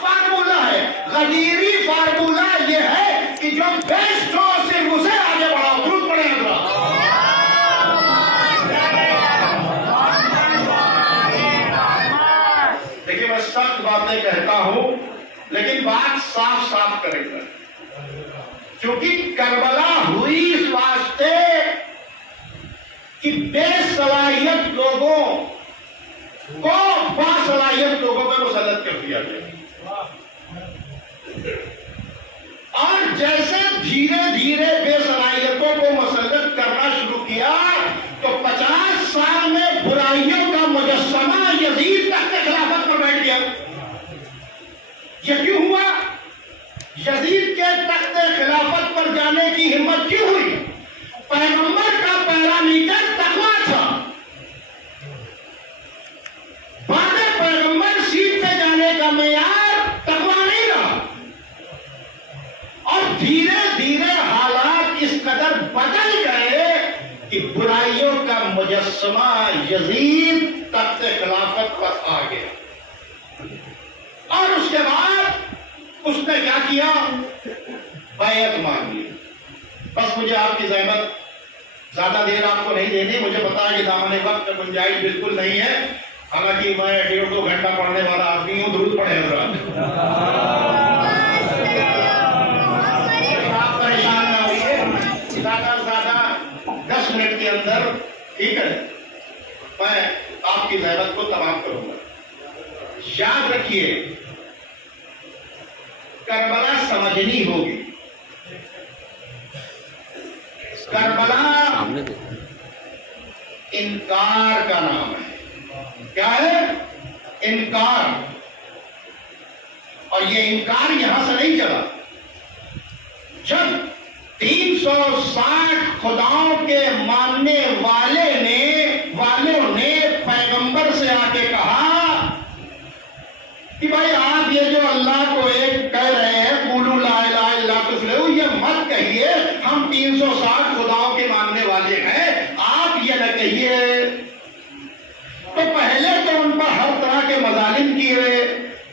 Formula ہے، غدیری formula یہ ہے کہ جو بیسٹ ہو صرف اسے آگے بڑھاؤ. درود پڑھیں حضرات. دیکھیں میں سخت باتیں کہتا ہوں لیکن بات صاف صاف کریں گا، کیونکہ کربلا ہوئی اس واسطے کہ بے صلاحیت لوگوں کو باصلاحیت لوگوں پہ مسلط کر دیا گیا. اور جیسے دھیرے دھیرے بے صلاحیتوں کو مسلط کرنا شروع کیا تو 50 سال میں برائیوں کا مجسمہ یزید تخت خلافت پر بیٹھ گیا. یہ کیوں ہوا؟ یزید کے تخت خلافت پر جانے کی ہمت کیوں ہوئی؟ پیغمبر کا پیرامیٹر تقویٰ تھا. بعد پیغمبر سیٹ پہ جانے کا معیار تقویٰ نہیں رہا. اور دھیرے دھیرے حالات اس قدر بدل گئے کہ برائیوں کا مجسمہ یزید تخت خلافت پر آ گیا. اور اس کے بعد اس نے کیا کیا؟ بیعت مانگی. بس مجھے آپ کی زحمت زیادہ دیر آپ کو نہیں دینی. مجھے پتا ہے کہ دامن وقت میں گنجائش بالکل نہیں ہے، حالانکہ میں 1.5-2 گھنٹہ پڑھنے والا آدمی ہوں. درود پڑھیں حضرات. آپ پریشان نہ ہوئیے، زیادہ سے زیادہ 10 منٹ کے اندر، ٹھیک ہے، میں آپ کی زحمت کو تمام کروں گا. یاد رکھیے کربلا سمجھنی ہوگی. کربلا انکار کا نام ہے. کیا ہے؟ انکار. اور یہ انکار یہاں سے نہیں چلا. جب 360 خداؤں کے ماننے والوں نے پیغمبر سے آ کے کہا کہ بھائی آپ یہ جو اللہ کو ایک کہہ رہے ہیں، قولوا لا الہ الا اللہ تفلحوا، یہ مت کہیے ہم 360 خداؤں کے ماننے والے ہیں، آپ یہ نہ کہیے. تو پہلے تو ان پر ہر طرح کے مظالم کیے.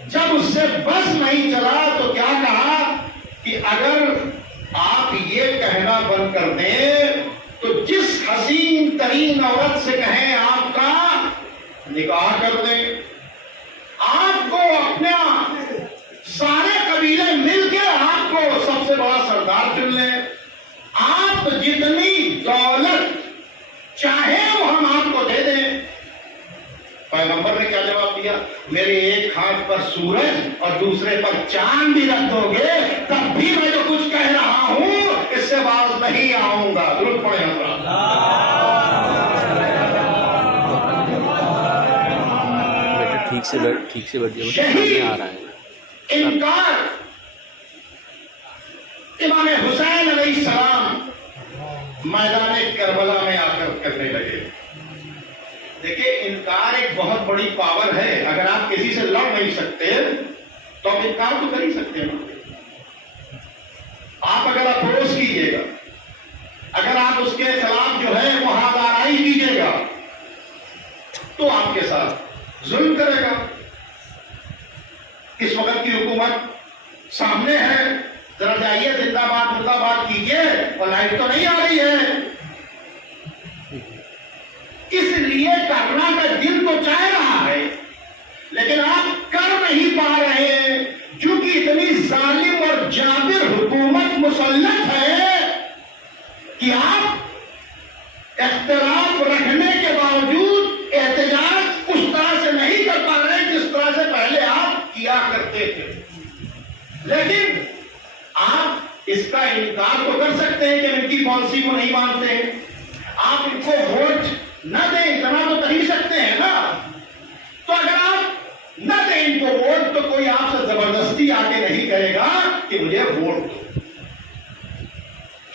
جب اس سے بس نہیں چلا تو کیا کہا کہ اگر آپ یہ کہنا بند کر دیں تو جس حسین ترین عورت سے کہیں آپ کا نکاح کر دیں. آپ کو اپنا سارے قبیلے مل کے آپ کو سب سے بڑا سردار چن لیں. آپ جتنی دولت چاہے وہ ہم آپ کو دے دیں. پیغمبر نے کیا جواب دیا؟ میرے ایک ہاتھ پر سورج اور دوسرے پر چاند بھی رکھ دو گے تب بھی میں جو کچھ کہہ رہا ہوں اس سے باز نہیں آؤں گا. درود پڑھیں حضرات. ٹھیک سے بیٹھیے آ رہا ہے. انکار. امام حسین علیہ السلام میدان کربلا میں آ کر کرنے لگے. دیکھیں انکار ایک بہت بڑی پاور ہے. اگر آپ کسی سے لڑ نہیں سکتے تو آپ انکار تو کر ہی سکتے ہیں. آپ اگر اپروچ کیجیے گا، اگر آپ اس کے خلاف جو ہے محاذارائی کیجیے گا تو آپ کے ساتھ ظلم کرے گا. اس وقت کی حکومت سامنے ہے، ذرا جائیے زندہ باد مردہ باد کیجیے، اور لائٹ تو نہیں آ رہی ہے. اس لیے کرنا کا دل تو چاہ رہا ہے لیکن آپ کر نہیں پا رہے کیونکہ اتنی ظالم اور جابر حکومت مسلط ہے کہ آپ اختلاف رکھنے کے باوجود احتجاج اس طرح سے نہیں کر پا رہے جس طرح سے پہلے آپ کیا کرتے تھے. لیکن آپ اس کا انکار تو کر سکتے ہیں کہ ان کی پالیسی کو نہیں مانتے ہیں. آپ ان کو ووٹ نہ دیں اتنا تو کر ہی سکتے ہیں نا. تو اگر آپ نہ دیں ان کو ووٹ تو کوئی آپ سے زبردستی آ کے نہیں کہے گا کہ مجھے ووٹ دو.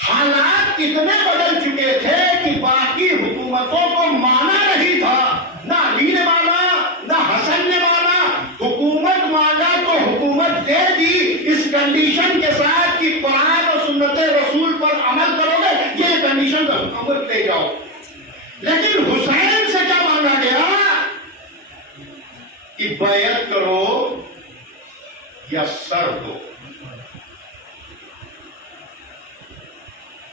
حالات اتنے بدل چکے تھے کہ باقی حکومتوں کو مانا نہیں تھا. نہ علی نے مانا نہ حسن نے مانا. حکومت مانگا تو حکومت دے دی اس کنڈیشن کے ساتھ کہ قرآن اور سنت رسول پر عمل کرو گے. یہ کنڈیشن حکومت لے جاؤ. لیکن حسین سے کیا مانگا گیا کہ بیعت کرو یا سر دو.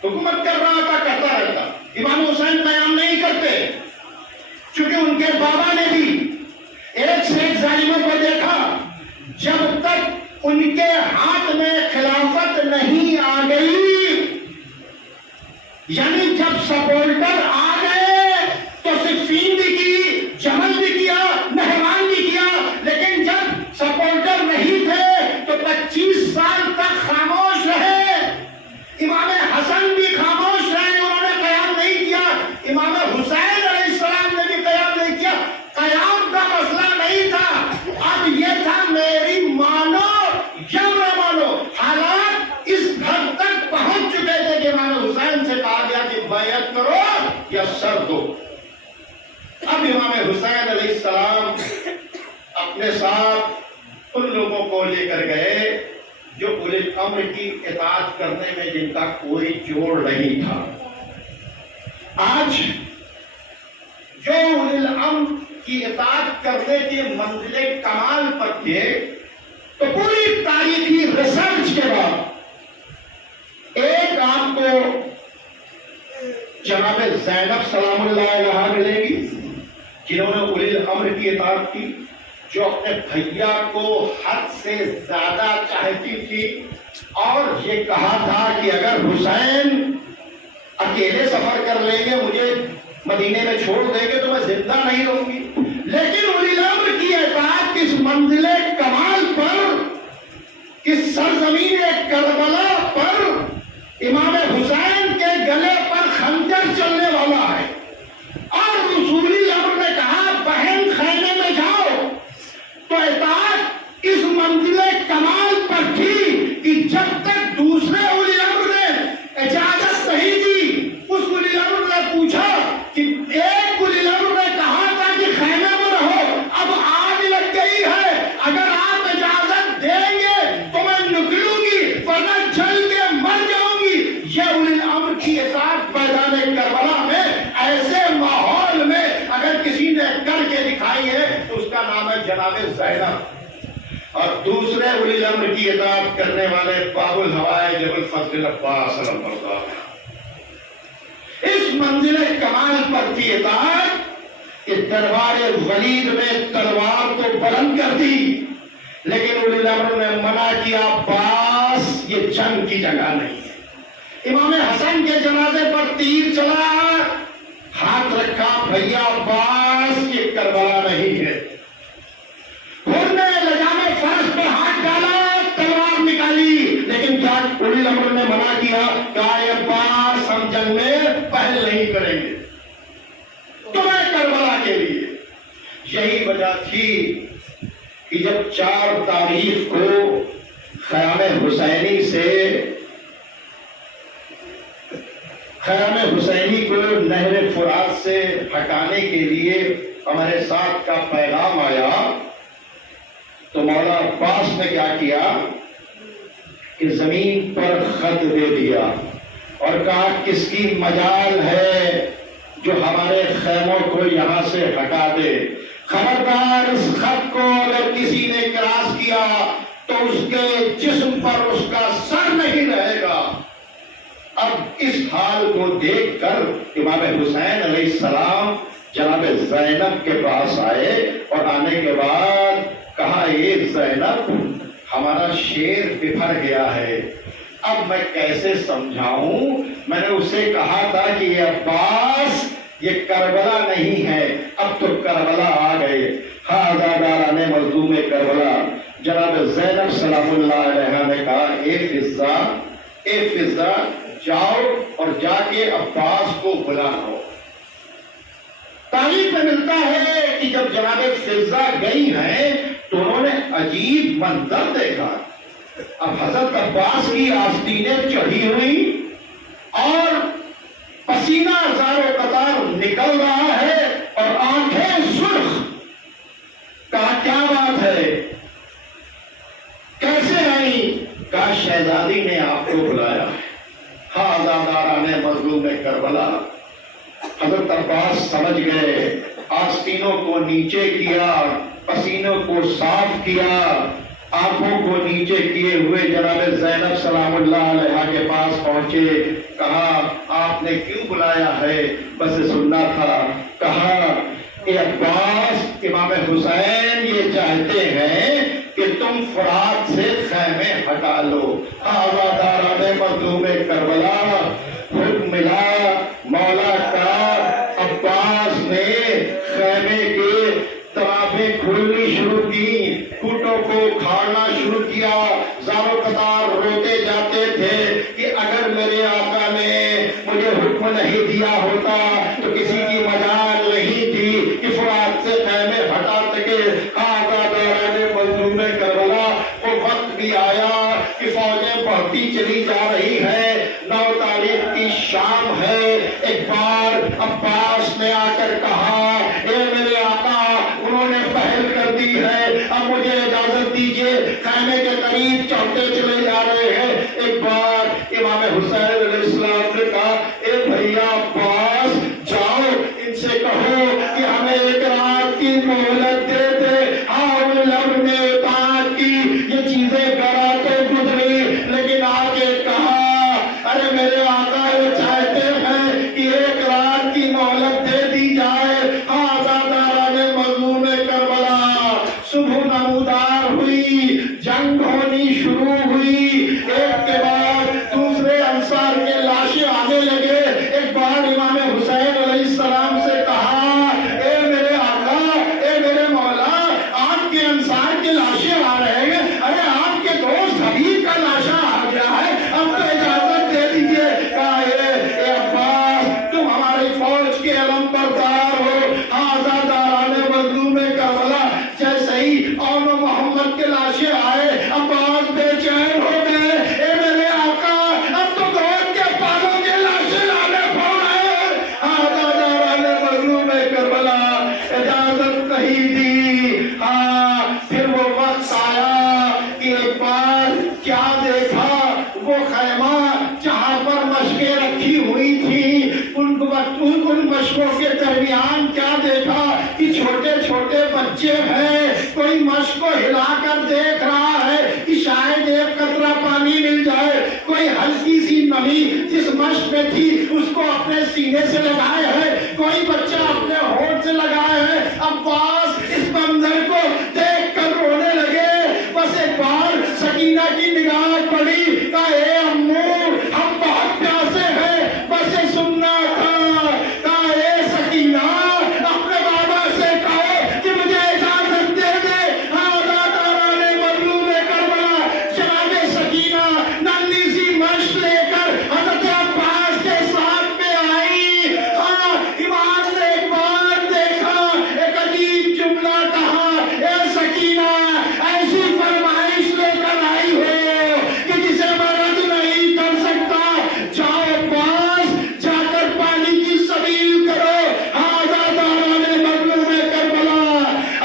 حکومت کر رہا تھا، کرتا رہتا. امام حسین قیام نہیں کرتے، چونکہ ان کے بابا نے بھی ایک سے ایک ظالموں کو دیکھا. جب تک ان کے ہاتھ میں خلافت نہیں آ گئی، یعنی جب سپورٹر آ گئے تو صفین بھی کی، جمل بھی کیا، نہروان بھی کیا، لیکن جب سپورٹر نہیں تھے تو 25 سال تک خاموش رہے. امام حسن بھی خاموش رہے، انہوں نے قیام نہیں کیا. امام حسین علیہ السلام نے بھی قیام نہیں کیا. قیام کا مسئلہ نہیں تھا، اب یہ تھا میری مانو یا نہ مانو. حالات اس حد تک پہنچ چکے تھے کہ امام حسین سے کہا گیا کہ بیعت کرو یا سر دو. اب امام حسین علیہ السلام اپنے ساتھ ان لوگوں کو لے کر گئے جو اولی الامر کی اطاعت کرنے میں جن کا کوئی جوڑ نہیں تھا. آج جو اولی الامر کی اطاعت کرنے کے منزل کمال پر تھے، تو پوری تاریخی ریسرچ کے بعد ایک آپ کو جناب زینب سلام اللہ علیہا ملے گی، جنہوں نے اولی الامر کی اطاعت کی، جو اپنے بھیا کو حد سے زیادہ چاہتی تھی، اور یہ کہا تھا کہ اگر حسین اکیلے سفر کر لیں گے، مجھے مدینے میں چھوڑ دیں گے تو میں زندہ نہیں رہوں گی. لیکن اولی الامر کی اطاعت اس منزل کمال پر، اس سرزمین کربلا پر، امام حسین کے گلے پر خنجر چلنے والا ہے. اور رسول امر نے کہا بہن خیمے میں جاؤ، تو اطاعت اس منزل کمال پر تھی کہ جب تک دوسرے اولی امر نے اجازت نہیں دی. اس اولی امر نے پوچھا کہ ایک اولی امر نے کہا تھا کہ خیمے میں رہو، اب آگ لگ گئی ہے، اگر آپ اجازت دیں گے تو میں نکلوں گی ورنہ جل کے مر جاؤں گی. یہ اولی الامر کی اطاعت میدان کربلا میں ایسے ماحول میں اگر کسی نے کر کے دکھائی ہے تو اس کا نام ہے جناب زینب. اور دوسرے اولی الامر کی اطاعت کرنے والے باب الہوائے جبل فضل عباس رضی اللہ عنہ. اس منزل کمال پر کی اطاعت کہ دربار ولید میں تلوار تو بلند کر دی، لیکن اولی الامر نے منع کیا، عباس یہ جنگ کی جگہ نہیں ہے. امام حسن کے جنازے پر تیر چلا، ہاتھ رکھا، بھیا عباس یہ کربلا نہیں ہے. پھر نے لجام فرش پہ ہاتھ ڈالا، تلوار نکالی، لیکن کیا اولی الامر نے منع کیا، کہا عباس ہم جنگ میں پہل نہیں کریں گے تمہیں کربلا کے لیے. یہی وجہ تھی کہ جب 4 تاریخ کو خیام حسینی کو نہر فرات سے ہٹانے کے لیے ہمارے ساتھ کا پیغام آیا، تو مولا عباس نے کیا کیا کہ زمین پر خط دے دیا اور کہا کس کی مجال ہے جو ہمارے خیموں کو یہاں سے ہٹا دے. خبردار اس خط کو اگر کسی نے کراس کیا تو اس کے جسم پر اس کا سر نہیں رہے گا. اب اس حال کو دیکھ کر امام حسین علیہ السلام جناب زینب کے پاس آئے، اور آنے کے بعد کہا یہ زینب ہمارا شیر بفر گیا ہے، اب میں کیسے سمجھاؤں. میں نے اسے کہا تھا کہ یہ عباس یہ کربلا نہیں ہے، اب تو کربلا آ گئے. ہاں مظلوم کربلا. جناب زینب سلام اللہ علیہ نے کہا اے فضہ جاؤ اور جا کے عباس کو بلا لاؤ. تاریخ میں ملتا ہے کہ جب جناب فضہ گئی ہیں تو انہوں نے عجیب منظر دیکھا. اب حضرت عباس کی آستینیں چڑھی ہوئی اور پسینہ زار و قطار نکل رہا ہے اور آنکھیں سرخ. کہا کیا بات ہے، کیسے آئی؟ کہا شہزادی نے آپ کو بلایا. ہاں مظلوم کربلا. حضرت عباس سمجھ گئے، آستینوں کو نیچے کیا، پسینوں کو صاف کیا، آنکھوں کو نیچے کیے ہوئے جناب زینب سلام اللہ علیہا کے پاس پہنچے، کہا آپ نے کیوں بلایا ہے؟ بس سننا تھا۔ کہا اے عباس، امام حسین یہ چاہتے ہیں کہ تم فرات سے خیمے ہٹا لو۔ آزاداران مظلوم کربلا، حکم ملا مولا کا، عباس نے خیمے کے ترابیں کھولنی شروع کی، کوٹوں کو کھاڑنا شروع کیا، زارو قطار روتے جاتے تھے کہ اگر میرے آقا نے مجھے حکم نہیں دیا ہوتا تو کسی کی مجال نہیں تھی کہ فرات سے خیمے ہٹا سکے۔ آزاداران مظلوم کربلا، وہ وقت بھی آیا کہ فوجیں بڑھتی چلی جا رہی ہے، 9 تاریخ کی شام ہے۔ ایک بار عباس نے آ کر کہا اے میرے آقا، انہوں نے پہل کر دی ہے، اب مجھے اجازت دیجئے، خیمے کے قریب چڑھتے چلے جا رہے ہیں۔ ایک بار امام حسین علیہ السلام نے کہا اے بھیا عباس، جاؤ ان سے کہو کہ ہمیں ایک رات کی مہلت دے دے۔ لب نے اطاعت کی، یہ چیزیں کرا تو گزری، لیکن آگے کہا ارے میرے آقا یہ چاہتے ہیں کہ ایک رات کی مہلت دے دی جائے۔ آزاداران مظلوم کربلا، صبح نمودار ہوئی، جنگ ہونی شروع ہوئی، ایک کے بعد دوسرے انصار کے لاشیں آنے لگے۔ ایک بار امام حسین علیہ السلام سے کہا اے میرے آقا، اے میرے مولا، آپ کے انصار کے لاشیں آ رہے ہیں، ارے آپ کے دوست حبیب کا لاشا آ گیا ہے، اب تو اجازت دے دیجئے۔ کہا اے عباس، تم ہماری فوج کے علم بردار ہو۔ آزاداران مظلوم کربلا، جیسے ہی اون محمد کے لاشیں آئے، عباس بے چین ہو گئے۔ اے میرے آقا، اب تو دوست کے پالوں کے لاشیں لانے پڑ رہے۔ آزاداران مظلوم کربلا، اجازت نہیں دی۔ پھر وہ وقت آیا کہ ایک بار کیا دیکھا، وہ خیمہ جہاں پر مشقیں رکھی ہوئی تھی، ان مشقوں کے درمیان کیا دیکھا کہ چھوٹے چھوٹے بچے ہیں، کوئی مشق کو ہلا کر دیکھ رہا ہے کہ شاید ایک قطرہ پانی مل جائے، کوئی ہلکی سی نمی جس مشق میں تھی اس کو اپنے سینے سے لگائے ہے، کوئی بچہ اپنے ہونٹ سے لگائے ہے۔ عباس اس منظر کو دیکھ کر رونے لگے۔ بس ایک بار سکینہ کی نگاہ پڑی، کہا اے امو، ہم بہت پیاسے ہیں، بس یہ سننا تھا۔ کہا اے سکینہ، اپنے بابا سے کہو کہ مجھے اجازت دے دے۔ آزاداران مظلوم کربلا، جناب سکینہ ننھی سی مشق لے کر حضرت عباس کے ساتھ میں آئی۔ امام نے ایک بار دیکھا، ایک عجیب جملہ کہا اے سکینہ، ایسی فرمائش لے کر آئی ہو کہ جسے میں رد نہیں کر سکتا، جاؤ عباس، جا کر پانی کی سبیل کرو۔ آزاداران مظلوم کربلا،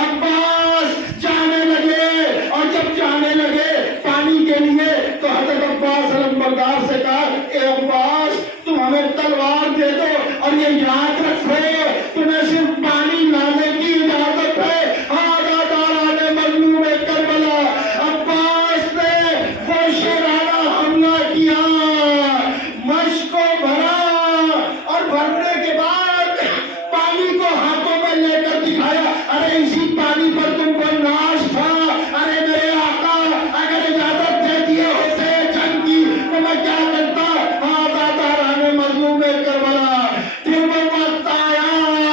عباس جانے لگے، اور جب جانے لگے پانی کے لیے تو حضرت عباس علمبردار سے کہا اے عباس، تم ہمیں تلوار دے دو اور یہ یاد رکھو تمہیں صرف پانی لانے کی اجازت ہے۔ آزاداران مظلوم کربلا، عباس نے وہ شیرانہ حملہ کیا، مشق کو بھرا اور بھرنے کے بعد پانی کو ہاتھوں میں لے کر دکھایا۔ ارے اسی پانی پر تم کو ناز تھا، ارے میرے آقا اگر اجازت دے دیے ہوتے جنگ کی تو میں کیا کرتا۔ آزاداران مظلوم کربلا، پھر وہ وقت آیا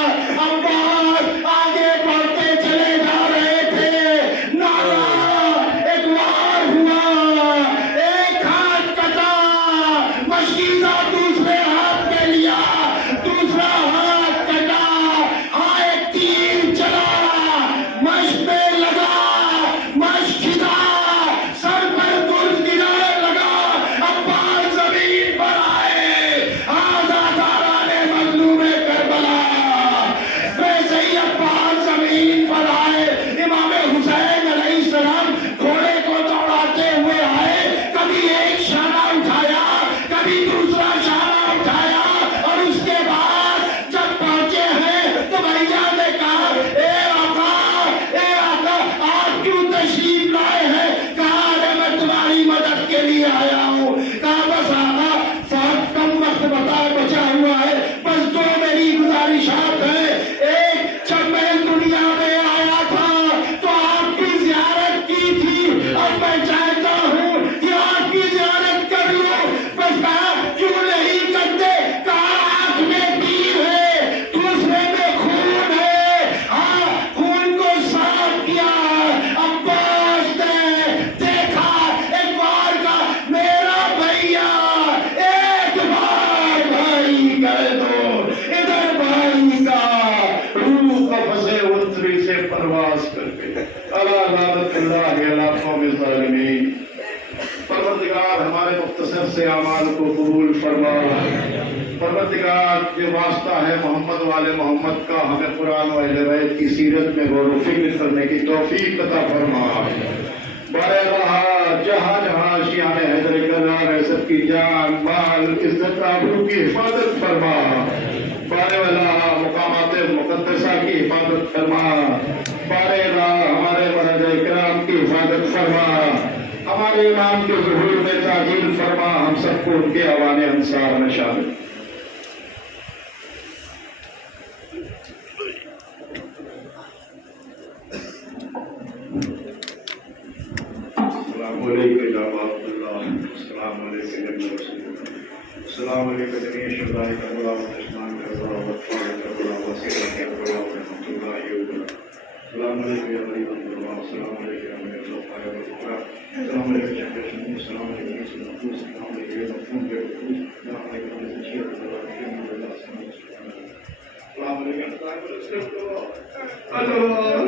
لعنت اللہ علی قوم الظالمین۔ پروردگار ہمارے مختصر سے اعمال کو قبول فرما۔ پروردگار یہ واسطہ ہے محمد والے محمد کا، ہمیں قرآن و اہل بیت کی سیرت میں غور و فکر کرنے کی توفیق عطا فرما۔ بارے رہا جہاں جہاں شیعان حیدر کرار ہے، سب کی جان مال عزت آبرو کی حفاظت فرما۔ بارے والا مقامات مقدسہ کی حفاظت فرما۔ بارے راہ ہمارے مرحوم اکرام کی حفاظت فرما۔ ہمارے امام کے ظہور میں تعجیل فرما، ہم سب کو ان کے اوان انصار میں شامل۔ السلام علیکم جناب اللہ، السلام علیکم جناب رسول اللہ، السلام علیکم جميع شہداء کربلا و دشمنان کربلا و اطفال کربلا و اسیران کربلا و رحمۃ اللہ وبرکاتہ۔ السلام علیکم یا غریب اللہ، السلام علیکم یا میرے ذوقائے والفقراء، السلام علیکم یا شمس، السلام علیکم یا نفوس، السلام علیکم یا مفہوم کے نفوس، السلام علیکم یا شیعہ اللہ، السلام علیکم صاحب رسول اللہ، اللهم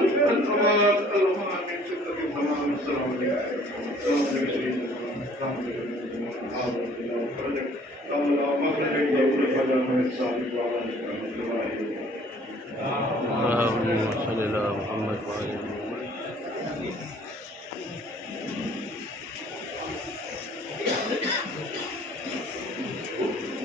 صل على محمد وعلى آله